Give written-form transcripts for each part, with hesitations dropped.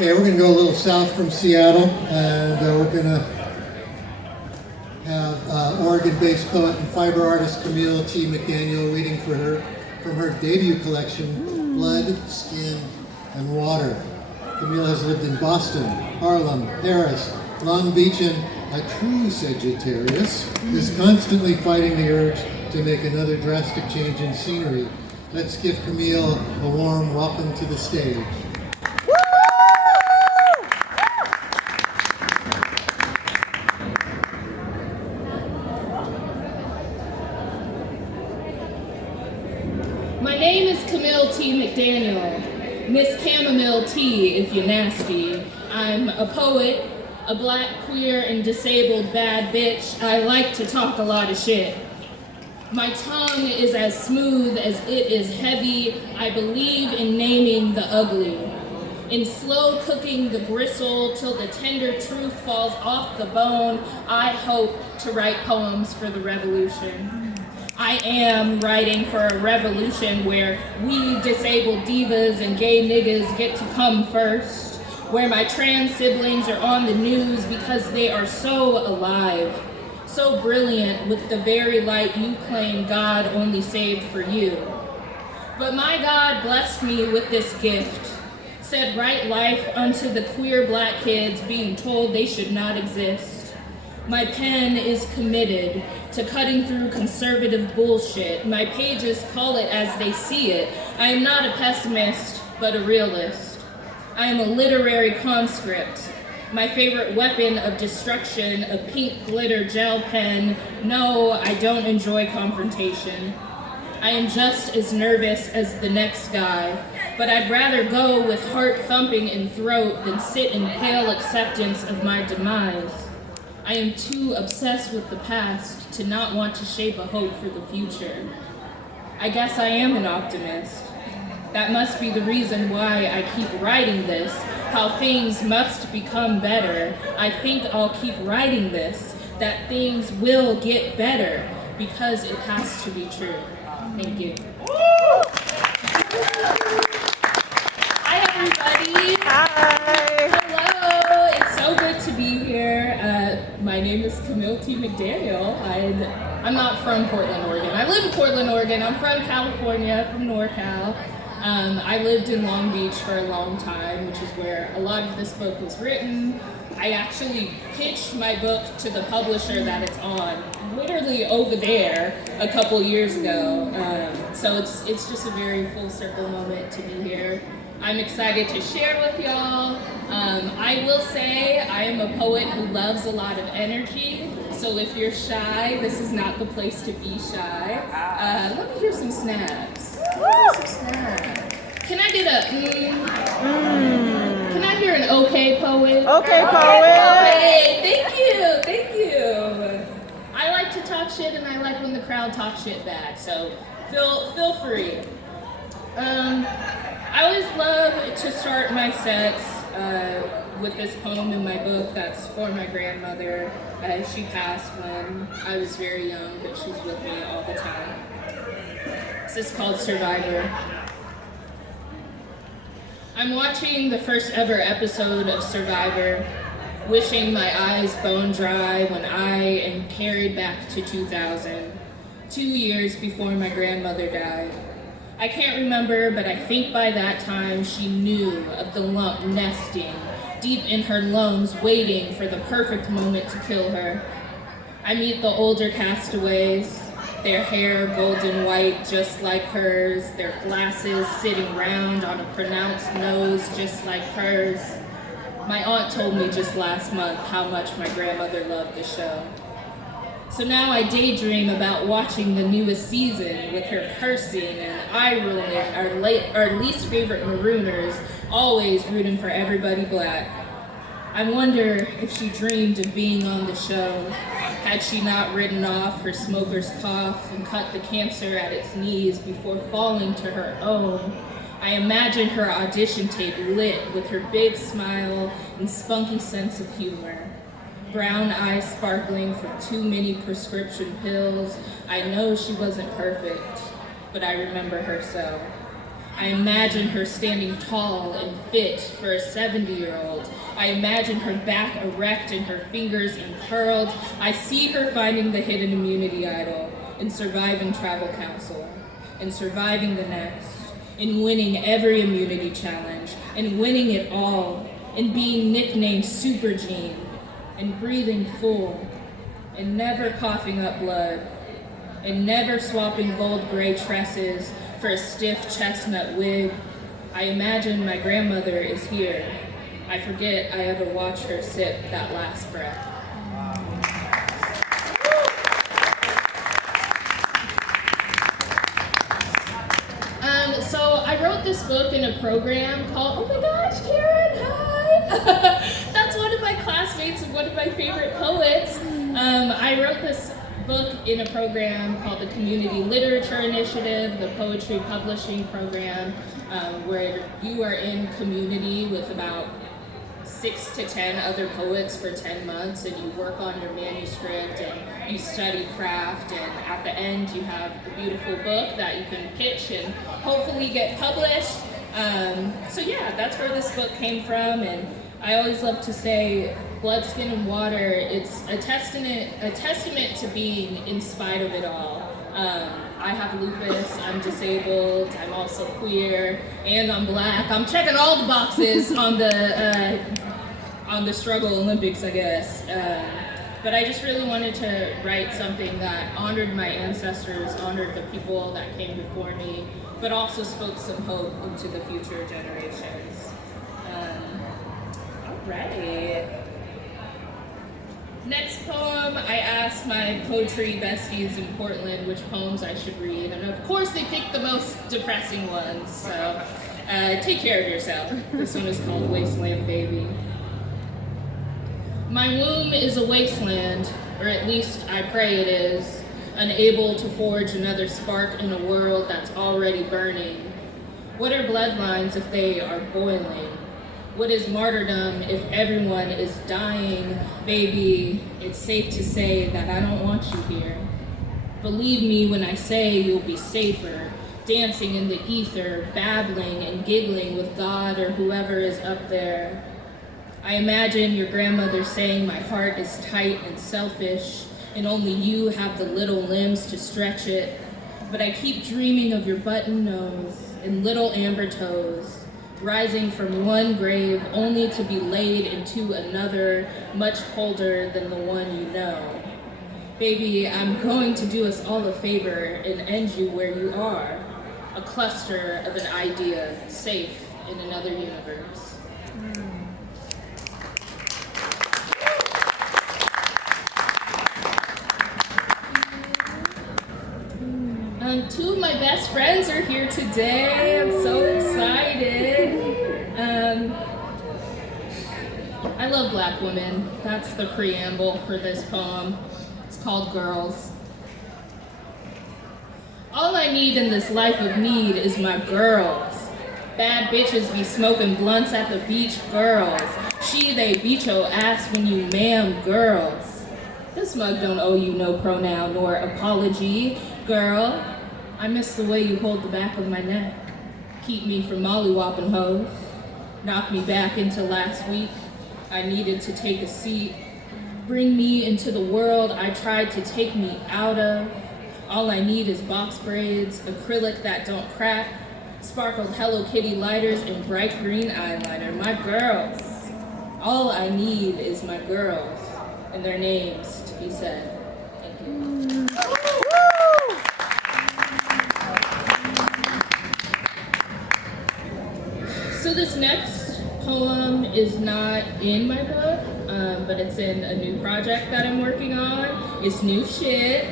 Okay, we're going to go a little south from Seattle, and we're going to have Oregon-based poet and fiber artist Camille T. McDaniel reading from her debut collection, Blood, Skin, and Water. Camille has lived in Boston, Harlem, Paris, Long Beach, and a true Sagittarius is constantly fighting the urge to make another drastic change in scenery. Let's give Camille a warm welcome to the stage. My name is Camille T. McDaniel, Miss Chamomile T if you're nasty. I'm a poet, a black, queer, and disabled bad bitch. I like to talk a lot of shit. My tongue is as smooth as it is heavy. I believe in naming the ugly, in slow cooking the gristle till the tender truth falls off the bone. I hope to write poems for the revolution. I am writing for a revolution where we disabled divas and gay niggas get to come first, where my trans siblings are on the news because they are so alive, so brilliant with the very light you claim God only saved for you. But my God blessed me with this gift, said right life unto the queer black kids being told they should not exist. My pen is committed to cutting through conservative bullshit. My pages call it as they see it. I am not a pessimist, but a realist. I am a literary conscript. My favorite weapon of destruction, a pink glitter gel pen. No, I don't enjoy confrontation. I am just as nervous as the next guy, but I'd rather go with heart thumping in throat than sit in pale acceptance of my demise. I am too obsessed with the past to not want to shape a hope for the future. I guess I am an optimist. That must be the reason why I keep writing this, how things must become better. I think I'll keep writing this, that things will get better, because it has to be true. Thank you. Hi, everybody. Hi. Hello. It's so good to be here. My name is Camille T. McDaniel. I'm not from Portland, Oregon. I live in Portland, Oregon. I'm from California, from NorCal. I lived in Long Beach for a long time, which is where a lot of this book was written. I actually pitched my book to the publisher that it's on, literally over there, a couple years ago. So it's just a very full circle moment to be here. I'm excited to share with y'all. I will say I am a poet who loves a lot of energy. So if you're shy, this is not the place to be shy. Let me hear some snaps. Can I get a Can I hear an okay poet? Okay, poet. Okay, thank you. I like to talk shit and I like when the crowd talks shit back, so feel free. I always love to start my sets with this poem in my book that's for my grandmother. She passed when I was very young, but she's with me all the time. This is called Survivor. I'm watching the first ever episode of Survivor, wishing my eyes bone dry when I am carried back to 2000, 2 years before my grandmother died. I can't remember, but I think by that time she knew of the lump nesting deep in her lungs, waiting for the perfect moment to kill her. I meet the older castaways, their hair golden white just like hers, their glasses sitting round on a pronounced nose just like hers. My aunt told me just last month how much my grandmother loved the show. So now I daydream about watching the newest season with her cursing and eye rolling, our least favorite marooners, always rooting for everybody black. I wonder if she dreamed of being on the show. Had she not ridden off her smoker's cough and cut the cancer at its knees before falling to her own? I imagine her audition tape lit with her big smile and spunky sense of humor. Brown eyes sparkling from too many prescription pills. I know she wasn't perfect, but I remember her so. I imagine her standing tall and fit for a 70-year-old. I imagine her back erect and her fingers uncurled. I see her finding the hidden immunity idol and surviving tribal council and surviving the next and winning every immunity challenge and winning it all and being nicknamed Super Gene and breathing full and never coughing up blood and never swapping gold gray tresses for a stiff chestnut wig. I imagine my grandmother is here. I forget I ever watched her sip that last breath. So I wrote this book in a program called, oh my gosh, Karen, hi! That's one of my classmates and one of my favorite poets. I wrote this book in a program called the Community Literature Initiative, the poetry publishing program, where you are in community with about 6 to 10 other poets for 10 months, and you work on your manuscript and you study craft, and at the end you have a beautiful book that you can pitch and hopefully get published. So yeah, that's where this book came from, and I always love to say blood, skin, and water, it's a testament to being in spite of it all. I have lupus, I'm disabled, I'm also queer, and I'm black. I'm checking all the boxes on the struggle Olympics, I guess. But I just really wanted to write something that honored my ancestors, honored the people that came before me, but also spoke some hope into the future generations. All right. Next poem, I asked my poetry besties in Portland which poems I should read, and of course they picked the most depressing ones, so take care of yourself. This one is called Wasteland Baby. My womb is a wasteland, or at least I pray it is, unable to forge another spark in a world that's already burning. What are bloodlines if they are boiling? What is martyrdom if everyone is dying? Baby, it's safe to say that I don't want you here. Believe me when I say you'll be safer, dancing in the ether, babbling and giggling with God or whoever is up there. I imagine your grandmother saying my heart is tight and selfish, and only you have the little limbs to stretch it. But I keep dreaming of your button nose and little amber toes, rising from one grave only to be laid into another, much colder than the one you know. Baby, I'm going to do us all a favor and end you where you are, a cluster of an idea, safe in another universe. Two of my best friends are here today. I'm so excited. I love black women. That's the preamble for this poem. It's called Girls. All I need in this life of need is my girls. Bad bitches be smoking blunts at the beach, girls. They beat your ass when you ma'am, girls. This mug don't owe you no pronoun nor apology, girl. I miss the way you hold the back of my neck. Keep me from mollywopping hoes. Knock me back into last week. I needed to take a seat. Bring me into the world I tried to take me out of. All I need is box braids, acrylic that don't crack, sparkled Hello Kitty lighters, and bright green eyeliner. My girls. All I need is my girls and their names to be said. Thank you. So this next poem is not in my book, but it's in a new project that I'm working on. It's new shit.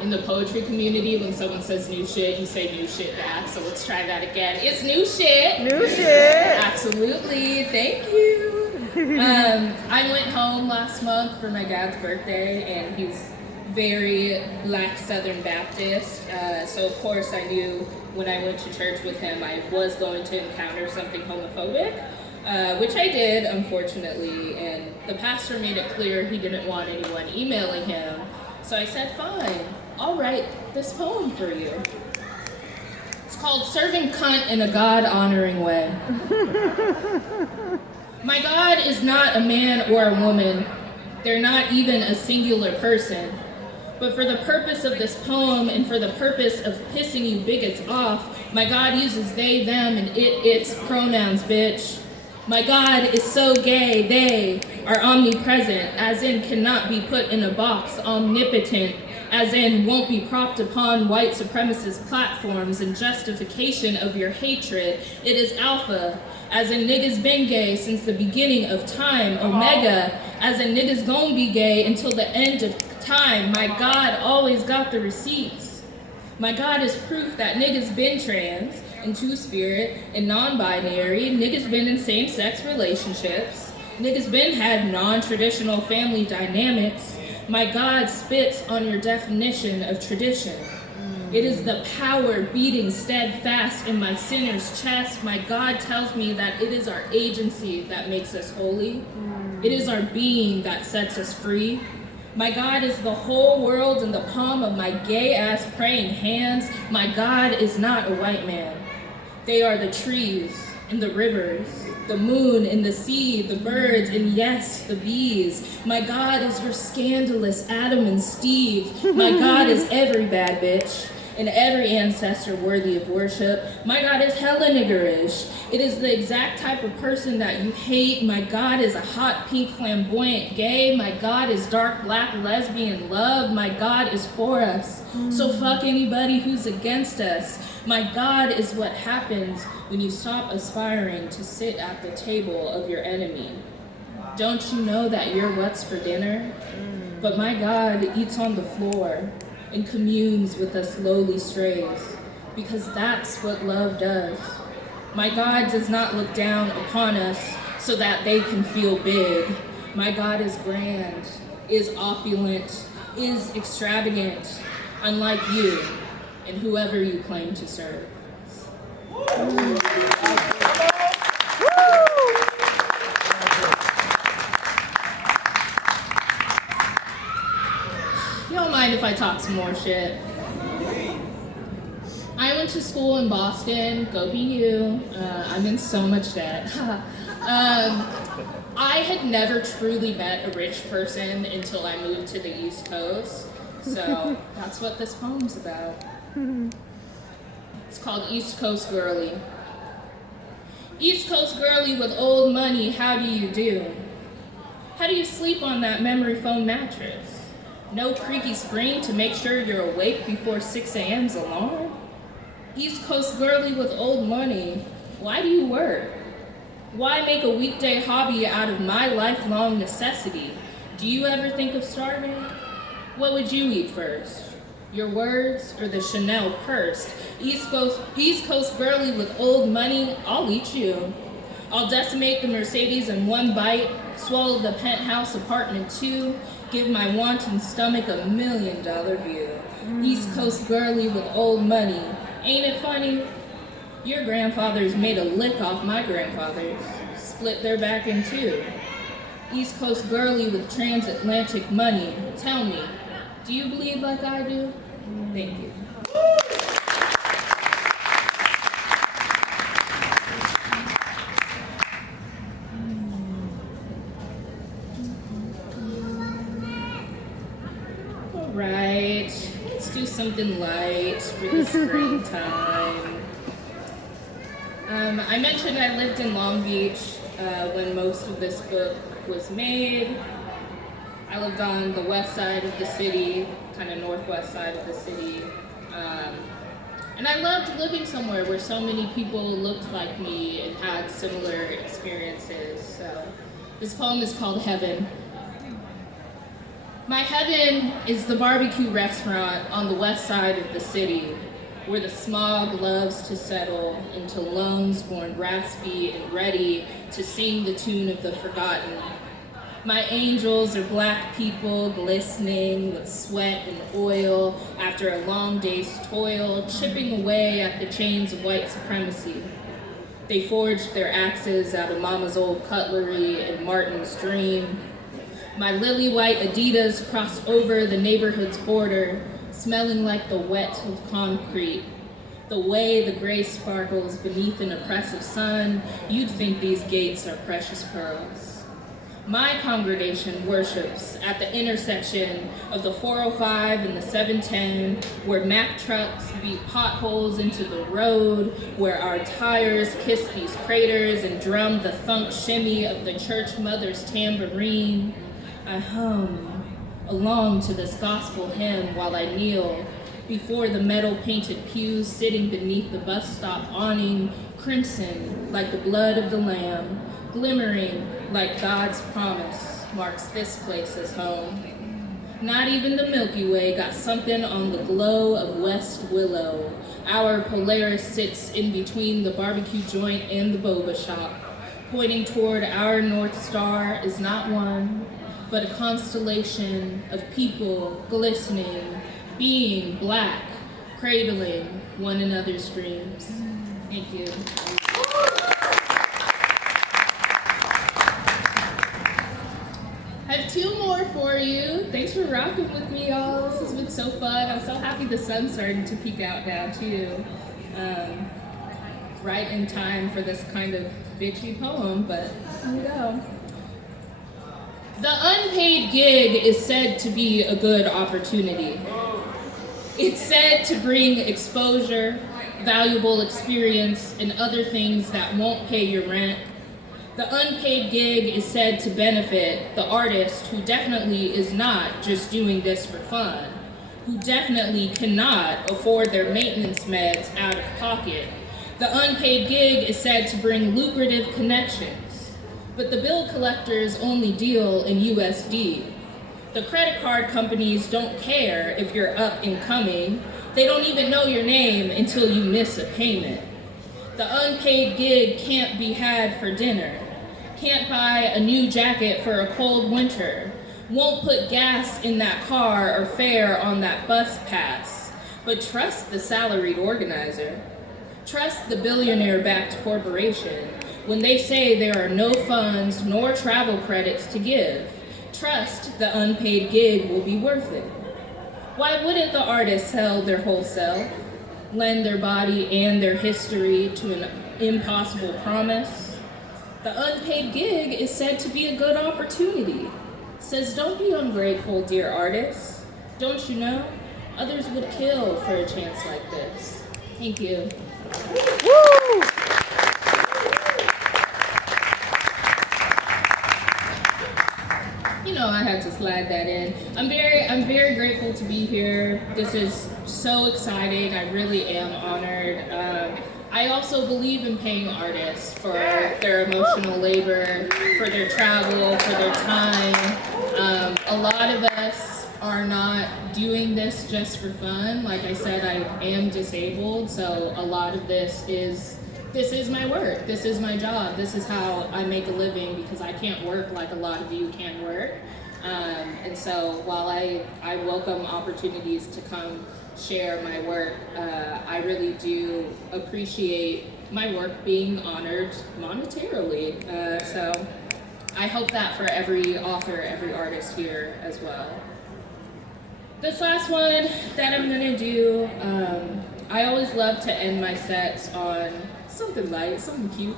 In the poetry community, when someone says new shit, you say new shit back. So let's try that again. It's new shit. New shit. Absolutely. Thank you. I went home last month for my dad's birthday, and he's very Black Southern Baptist. So of course I knew when I went to church with him, I was going to encounter something homophobic, which I did, unfortunately. And the pastor made it clear he didn't want anyone emailing him. So I said, fine, I'll write this poem for you. It's called serving cunt in a God-honoring way. My God is not a man or a woman. They're not even a singular person. But for the purpose of this poem and for the purpose of pissing you bigots off, my God uses they, them, and its pronouns, bitch. My God is so gay, they are omnipresent, as in cannot be put in a box, omnipotent, as in won't be propped upon white supremacist platforms in justification of your hatred. It is alpha, as in niggas been gay since the beginning of time, omega, as in niggas gon' be gay until the end of time. My God always got the receipts. My God is proof that niggas been trans, and two-spirit, and non-binary, niggas been in same-sex relationships, niggas been had non-traditional family dynamics. My God spits on your definition of tradition. It is the power beating steadfast in my sinner's chest. My God tells me that it is our agency that makes us holy. It is our being that sets us free. My God is the whole world in the palm of my gay-ass praying hands. My God is not a white man. They are the trees and the rivers, the moon and the sea, the birds, and yes, the bees. My God is your scandalous Adam and Steve. My God is every bad bitch and every ancestor worthy of worship. My God is hella niggerish. It is the exact type of person that you hate. My God is a hot pink flamboyant gay. My God is dark black lesbian love. My God is for us. So fuck anybody who's against us. My God is what happens when you stop aspiring to sit at the table of your enemy. Don't you know that you're what's for dinner? But my God eats on the floor and communes with us lowly strays, because that's what love does. My God does not look down upon us so that they can feel big. My God is grand, is opulent, is extravagant, unlike you and whoever you claim to serve. You don't mind if I talk some more shit? I went to school in Boston, go be you. I'm in so much debt. I had never truly met a rich person until I moved to the East Coast. So that's what this poem's about. It's called East Coast Girly. East Coast girly with old money, how do you do? How do you sleep on that memory foam mattress? No creaky spring to make sure you're awake before 6 a.m.'s alarm? East Coast girly with old money, why do you work? Why make a weekday hobby out of my lifelong necessity? Do you ever think of starving? What would you eat first? Your words or the Chanel purse? East Coast girly with old money, I'll eat you. I'll decimate the Mercedes in one bite, swallow the penthouse apartment too, give my wanton stomach $1 million view. East Coast girly with old money, ain't it funny? Your grandfathers made a lick off my grandfathers, split their back in two. East Coast girly with transatlantic money, tell me, do you bleed like I do? Thank you. All right, let's do something light for the springtime. I mentioned I lived in Long Beach when most of this book was made. I lived on the west side of the city, kind of northwest side of the city. And I loved living somewhere where so many people looked like me and had similar experiences. So this poem is called Heaven. My heaven is the barbecue restaurant on the west side of the city, where the smog loves to settle into lungs born raspy and ready to sing the tune of the forgotten. My angels are black people glistening with sweat and oil after a long day's toil, chipping away at the chains of white supremacy. They forged their axes out of Mama's old cutlery and Martin's dream. My lily white Adidas crossed over the neighborhood's border, smelling like the wet of concrete. The way the gray sparkles beneath an oppressive sun, you'd think these gates are precious pearls. My congregation worships at the intersection of the 405 and the 710, where Mack trucks beat potholes into the road, where our tires kiss these craters and drum the thunk shimmy of the church mother's tambourine. I hum along to this gospel hymn while I kneel before the metal-painted pews sitting beneath the bus stop awning, crimson like the blood of the Lamb, glimmering like God's promise marks this place as home. Not even the Milky Way got something on the glow of West Willow. Our Polaris sits in between the barbecue joint and the boba shop. Pointing toward our North Star is not one, but a constellation of people glistening, being black, cradling one another's dreams. Thank you. I have two more for you. Thanks for rocking with me, y'all. This has been so fun. I'm so happy the sun's starting to peek out now, too. Right in time for this kind of bitchy poem, but here we go. The unpaid gig is said to be a good opportunity. It's said to bring exposure, valuable experience, and other things that won't pay your rent. The unpaid gig is said to benefit the artist who definitely is not just doing this for fun, who definitely cannot afford their maintenance meds out of pocket. The unpaid gig is said to bring lucrative connections, but the bill collectors only deal in USD. The credit card companies don't care if you're up and coming. They don't even know your name until you miss a payment. The unpaid gig can't be had for dinner, can't buy a new jacket for a cold winter, won't put gas in that car or fare on that bus pass, but trust the salaried organizer. Trust the billionaire-backed corporation when they say there are no funds nor travel credits to give. Trust the unpaid gig will be worth it. Why wouldn't the artist sell their whole self, lend their body and their history to an impossible promise? The unpaid gig is said to be a good opportunity. Says, don't be ungrateful, dear artist. Don't you know? Others would kill for a chance like this. Thank you. Woo! You know, I had to slide that in. I'm very grateful to be here. This is so exciting. I really am honored. I also believe in paying artists for their emotional labor, for their travel, for their time. A lot of us are not doing this just for fun. Like I said, I am disabled, so a lot of this is my work. This is my job. This is how I make a living because I can't work like a lot of you can work. And so while I welcome opportunities to come share my work, I really do appreciate my work being honored monetarily. So I hope that for every author, every artist here as well. This last one that I'm gonna do, I always love to end my sets on something light, something cute,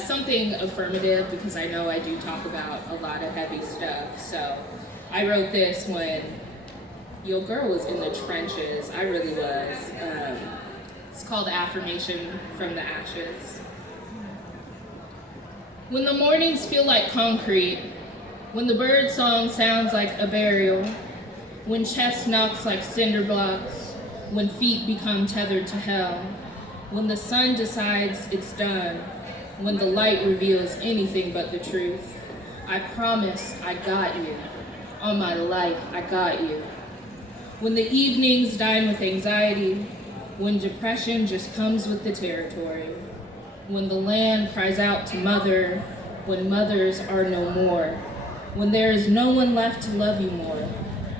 something affirmative, because I know I do talk about a lot of heavy stuff. So I wrote this when your girl was in the trenches. I really was. It's called Affirmation from the Ashes. When the mornings feel like concrete, when the bird song sounds like a burial, when chest knocks like cinder blocks, when feet become tethered to hell, when the sun decides it's done, when the light reveals anything but the truth, I promise I got you. On my life, I got you. When the evenings dine with anxiety, when depression just comes with the territory, when the land cries out to mother, when mothers are no more, when there is no one left to love you more,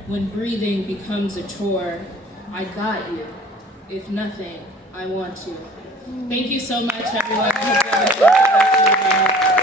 when breathing becomes a chore, I got you. If nothing, I want you. Thank you so much, everyone. I hope you have a good rest of your day.